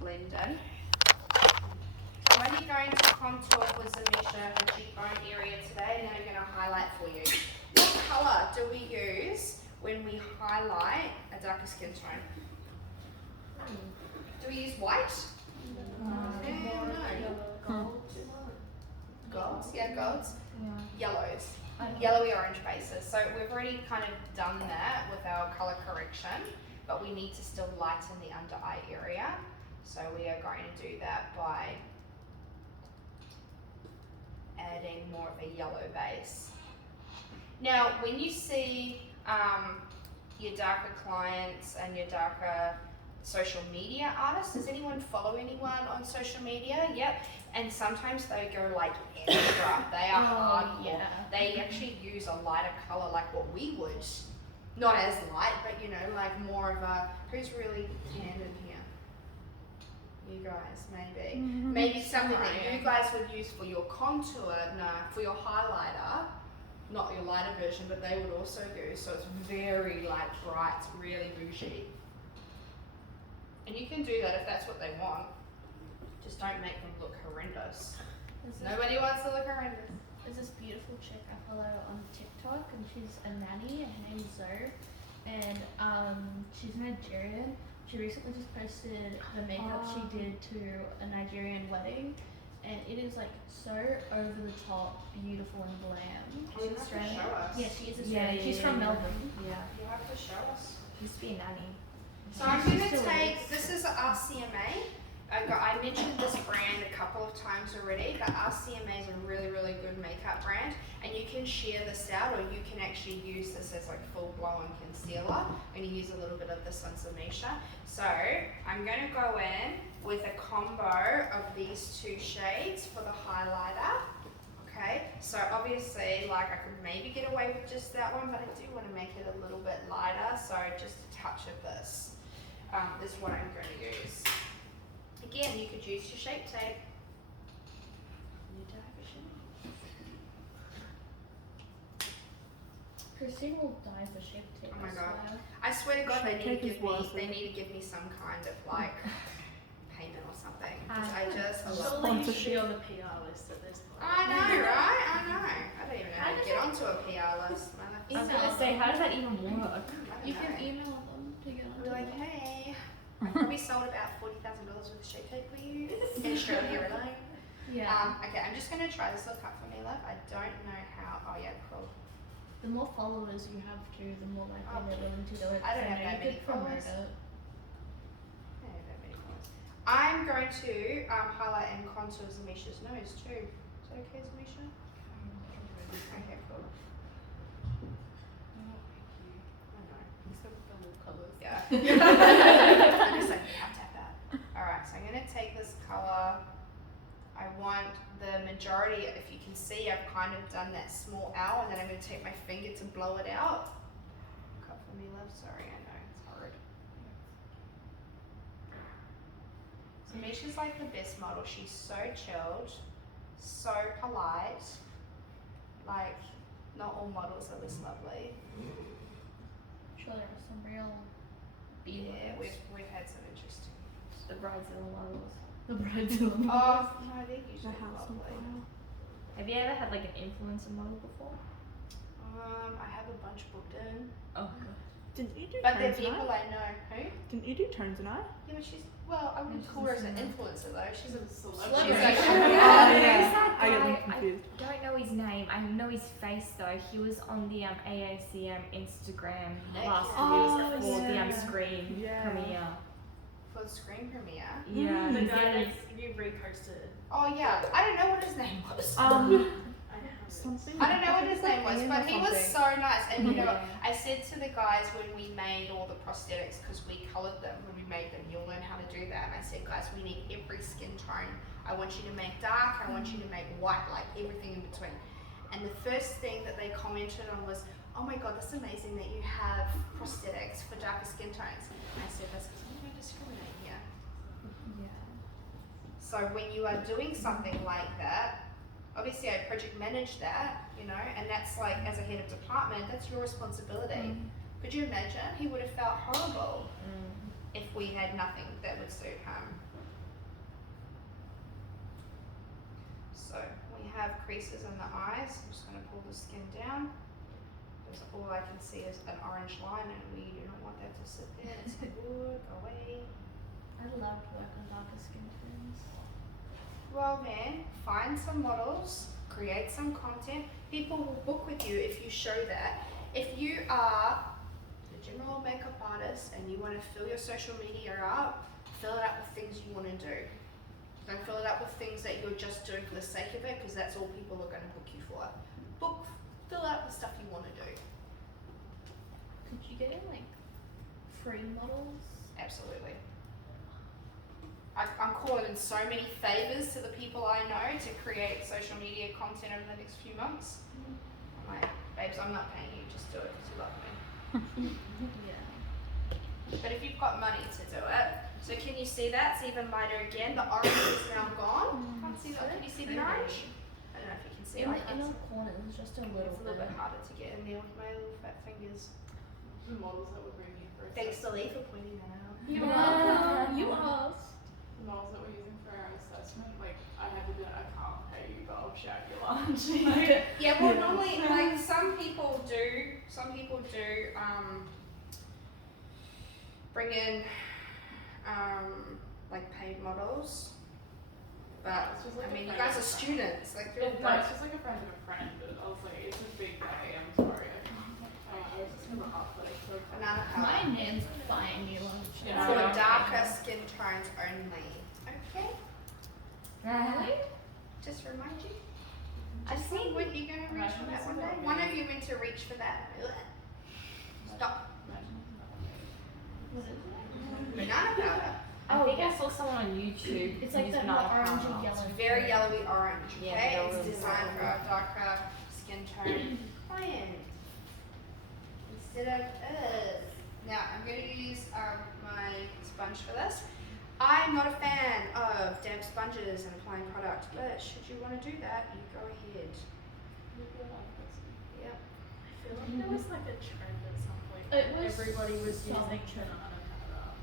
blend in. I'm only going to contour with Zamisha her cheekbone area today, and then I'm going to highlight for you. What colour do we use when we highlight a darker skin tone? Do we use white? No. Golds? Yeah, golds. Yeah. Yellows. Yellowy orange bases. So we've already kind of done that with our colour correction, but we need to still lighten the under eye area. So we are going to do that by adding more of a yellow base. Now, when you see your darker clients and your darker social media artists, does anyone follow anyone on social media? Yep. And sometimes they go like extra. They are hardcore. Yeah. They actually use a lighter color like what we would. Not as light, but you know, like more of a, who's really tanned in here? You guys, maybe. Maybe something that you guys would use for your contour, no, for your highlighter. Not your lighter version, but they would also use. So it's very like bright, really bougie. And you can do that if that's what they want. Just don't make them look horrendous. Nobody wants to look horrendous. There's this beautiful chick I follow on TikTok, and she's a nanny, and her name's Zoe, and she's Nigerian. She recently just posted the makeup she did to a Nigerian wedding, and it is like so over the top, beautiful and glam. She's Australian. Show us. Yeah, she is Australian. She's from Melbourne. Yeah. You have to show us. She used to be a nanny. So I'm going to take, this is RCMA. I mentioned this brand a couple of times already, but RCMA is a really, really good makeup brand, and you can share this out, or you can actually use this as like full-blown concealer, and you use a little bit of this on Zamisha. So I'm going to go in with a combo of these two shades for the highlighter. Okay, so obviously, like I could maybe get away with just that one, but I do want to make it a little bit lighter, so just a touch of this is what I'm going to use. Again, you could use your Shape Tape. You do have a shape. Christine will die for Shape Tape. Oh my god. I swear to God, they Shape need to Tape they need to give me some kind of like payment or something. 'Cause I just love Surely you should be on the PR list at this point. I know, right? I know. I don't even know how to get onto a PR list. I was gonna say, how does that even work? You can email them to get on. Be like, hey, I probably sold about $40,000 worth of Shape Tape for you in Australia alone. Yeah. Okay, I'm just gonna try this. Look up for me, love. I don't know how. Oh yeah, cool. The more followers you have too, the more likely they're willing to do it. I don't have that many followers. I'm going to highlight and contour Zamisha's nose too. Is that okay, Zamisha? Okay, cool. Yeah. I'm just like, I'll tap that. Alright, so I'm going to take this colour. I want the majority, if you can see, I've kind of done that small L, and then I'm going to take my finger to blow it out. Cut for me, love. Sorry, I know, it's horrid. So Misha's like the best model. She's so chilled, so polite. Like, not all models are this lovely. Sure, there are some real Yeah, we've had some interesting. The bridezilla models. The bridezilla. Oh no, they're The usually house on lovely. fire. Have you ever had like an influencer model before? I have a bunch booked in, Oh. Didn't you do but they're Tones and people I? I know. Who? Didn't you do Tones and I? Yeah, but she's I wouldn't she's call her a as an singer. influencer though. She's a Celebrity. She's Yeah. actually, Oh, Who's yeah. that I get them guy? confused. I don't know his name. I know his face though. He was on the AACM Instagram Nick? last Oh, week for the yeah. screen Yeah. premiere. for the screen premiere. Yeah, The he's guy really- that you reposted. Oh yeah, I don't know what his name was. I know. Something. I don't know what his name was, Ian but or he was something. so nice. And you know, Yeah. I said to the guys when we made all the prosthetics, because we coloured them when we made them, you'll learn how to do that. And I said, guys, we need every skin tone. I want you to make dark, I want you to make white, like everything in between. And the first thing that they commented on was, oh my god, that's amazing that you have prosthetics for darker skin tones. And I said, that's because we don't discriminate here. Yeah. So when you are doing something like that, obviously I project manage that, you know, and that's like, as a head of department, that's your responsibility. Could you imagine? He would have felt horrible if we had nothing that would suit him. So we have creases in the eyes. I'm just going to pull the skin down because all I can see is an orange line and we do not want that to sit there. It's not good. Go away. I love to work on darker skin tones. Well then, find some models, create some content. People will book with you if you show that. If you are a general makeup artist and you want to fill your social media up, fill it up with things you want to do. Don't fill it up with things that you're just doing for the sake of it, because that's all people are going to book you for. Fill it up with stuff you want to do. Could you get in like free models? Absolutely. I'm calling in so many favors to the people I know to create social media content over the next few months. I'm like, babes, I'm not paying you, just do it because you love me. Yeah. But if you've got money to do it, so can you see that? It's even lighter again. The orange is now gone. Can't see that. Can you see the orange? I don't know if you can see it. In I the can't inner see. corners, just a little It's a little bit harder to get in there with my little fat fingers. The models that we're bringing for Thanks to Lee for pointing that out. You're welcome. You asked. the models that we're using for our assessment, like I had to be like, I can't pay you, but I'll shout your lunch. Yeah, well, normally, like some people do bring in like paid models, but It's just like I a mean, you friend guys of are a friend. students, like you're No, it's just like a friend of a friend, but I was like, it's a big day, I'm sorry, I can't. I was just gonna half but it's so fun. banana My color name's buying you lunch. Yeah. for Yeah. darker skin tones only. Okay, Really? just remind you. I Just think when you're gonna reach for that one day. One of you meant to reach for that. Stop. Imagine What is it? Banana powder. I think I saw someone on YouTube. It's like use that banana orange powder. and yellow. Very yellowy orange. Yeah, Okay, yellow it's and designed for orange. a darker skin tone client instead of us. Now I'm going to use my sponge for this. I'm not a fan of damp sponges and applying product, but should you want to do that, you go ahead. Yep. I feel like there was like a trend at some point. It where was everybody was so using trend. banana powder.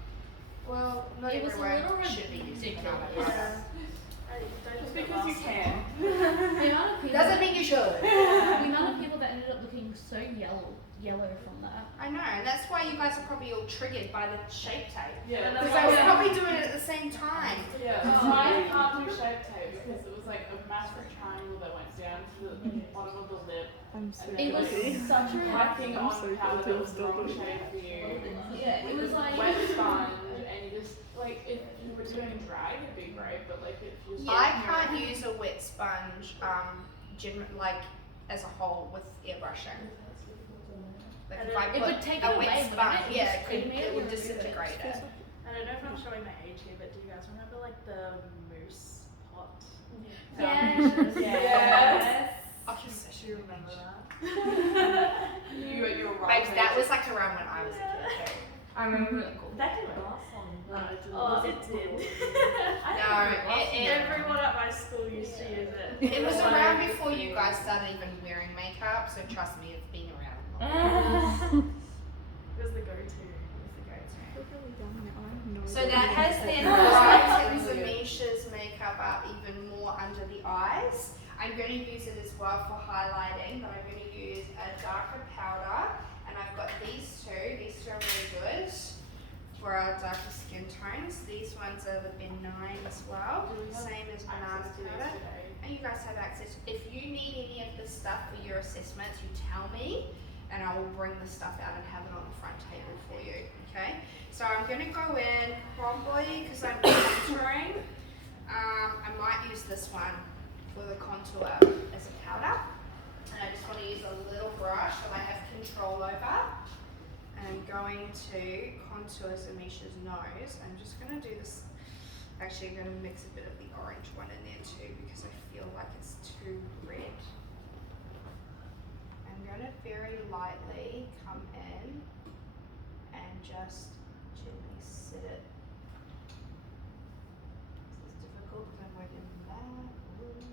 Well, not It was a everyone little should be using banana ridiculous. powder. I don't Just think because you can. The amount of people. Doesn't mean you should. The amount of people that ended up looking so yellow from that. I know, and that's why you guys are probably all triggered by the shape tape. Yeah, Because I was probably doing it at the same time. Yeah, that's why I can't do shape tape because it was like a massive triangle that went down to the bottom of the lip. I'm so And It was guilty. such a Packing I'm on so powder guilty that of was the wrong still shape for you. Yeah, it was like. Wet sponge, and you just like if you were doing drag, it'd be great, but like if you. I can't use a wet sponge, like as a whole with airbrushing. Like if I It put would take a it wet away, sponge, wouldn't it? yeah, It would it would remove it. disintegrate it. I don't know if I'm showing my age here, but do you guys remember like the mousse pot? Yes. Yes. Oh, yes, I should remember that. You were right. Babes, that was like around when I was a kid too. I remember That didn't last long. No, it didn't. Oh, it did. Everyone at my school used to use it. It was around before you guys started even wearing makeup, so trust me, it's been around long. It was the go-to. It's the go-to. Look really young now. I have no So idea that what has that then is. brightens Amisha's makeup up even more under the eyes. I'm going to use it as well for highlighting, but I'm going to use a darker powder, and I've got these two. These two are really good for our darker skin tones. These ones are the benign as well, same as banana powder. And you guys have access. If you need any of this stuff for your assessments, you tell me, and I will bring the stuff out and have it on the front table for you, okay? So I'm going to go in probably, because I'm contouring, I might use this one for the contour as a powder. And I just want to use a little brush that I have control over. And I'm going to contour Amisha's nose. I'm just going to do this, actually I'm going to mix a bit of the orange one in there too because I feel like it's too red. I'm going to very lightly come in and just gently sit it. This is difficult because I'm working backwards.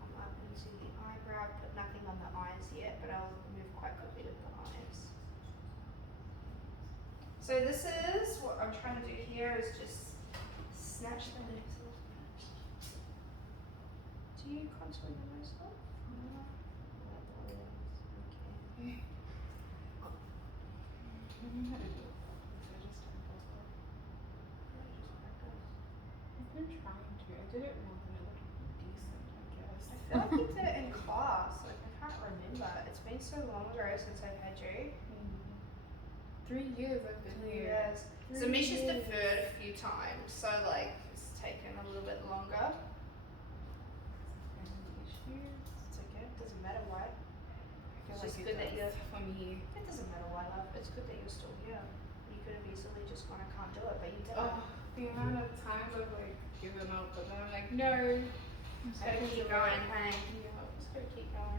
Come up into the eyebrow, put nothing on the eyes yet, but I'll move quite quickly with the eyes. So this is what I'm trying to do here is just snatch the nose off. Do you contour your nose off? No. Okay. I've been trying to. I did it once and it looked decent, I guess. I feel like you did it in class. Like I can't remember. It's been so long ago since I've had you. 3 years I've been 2 here. years. So Misha's deferred a few times, so like it's taken a little bit longer. It's okay. It doesn't matter why. It's just good that you're. for me. It doesn't matter why, love. It's good that you're still here. You could have easily just gone, I can't do it, but you did. Oh, the amount of times I've like given up, but then I'm like, no. Just gotta keep going, hey. Yeah. Just gotta keep going.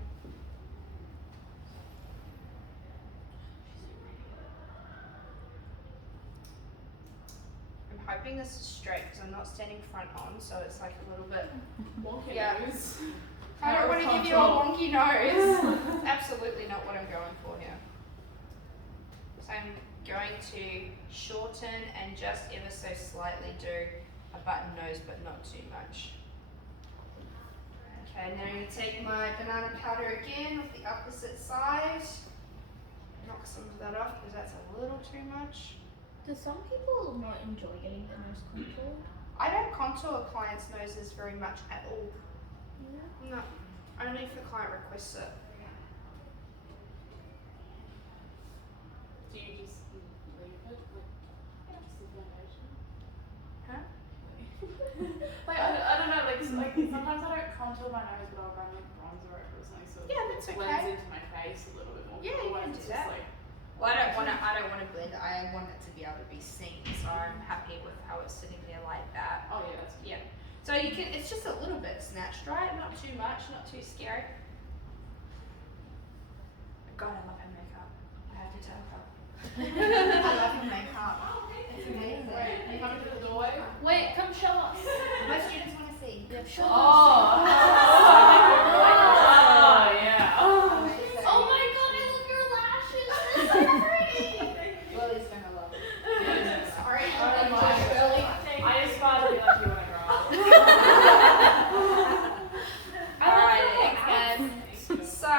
I'm hoping this is straight because I'm not standing front on, so it's like a little bit. Wonky Yeah. nose. I don't want to give you a wonky nose. It's absolutely not what I'm going for here. So I'm going to shorten and just ever so slightly do a button nose, but not too much. Okay, now I'm going to take my banana powder again with the opposite side. Knock some of that off because that's a little too much. Do some people not enjoy getting their nose contoured? I don't contour clients' noses very much at all. Yeah. No, only if the client requests it. Do you just leave it? Like, just the foundation? Huh? Like, I don't know, like sometimes I don't contour my nose, but I'll run like bronzer over or something so Yeah, that's it okay. blends into my face a little bit more. Yeah, you Otherwise can it's do just that. like, Well, I don't want to blend. I want it to be able to be seen, so I'm happy with how it's sitting there like that. oh yeah, that's good. Yeah. So you can. It's just a little bit snatched, right? Not too much, not too scary. God, I love her makeup. I have to tell her. I love her makeup. It's amazing. Wait, you coming to the doorway? Wait, come show us. My students want to see. Yeah, show us. Oh, yeah. Amazing. Oh my god, I love your lashes. They're so pretty. Lily's gonna love it. Yeah. Sorry, Oh my Lily. I aspire to be like you when I grow up. Alright, thanks guys. So,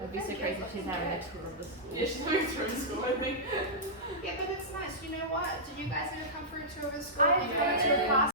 It'd be so crazy if she's having a tour of the school. Yeah, she's going through school, I think. yeah, but it's nice. You know what? Did you guys ever come for a tour of the school? I You go to a did. class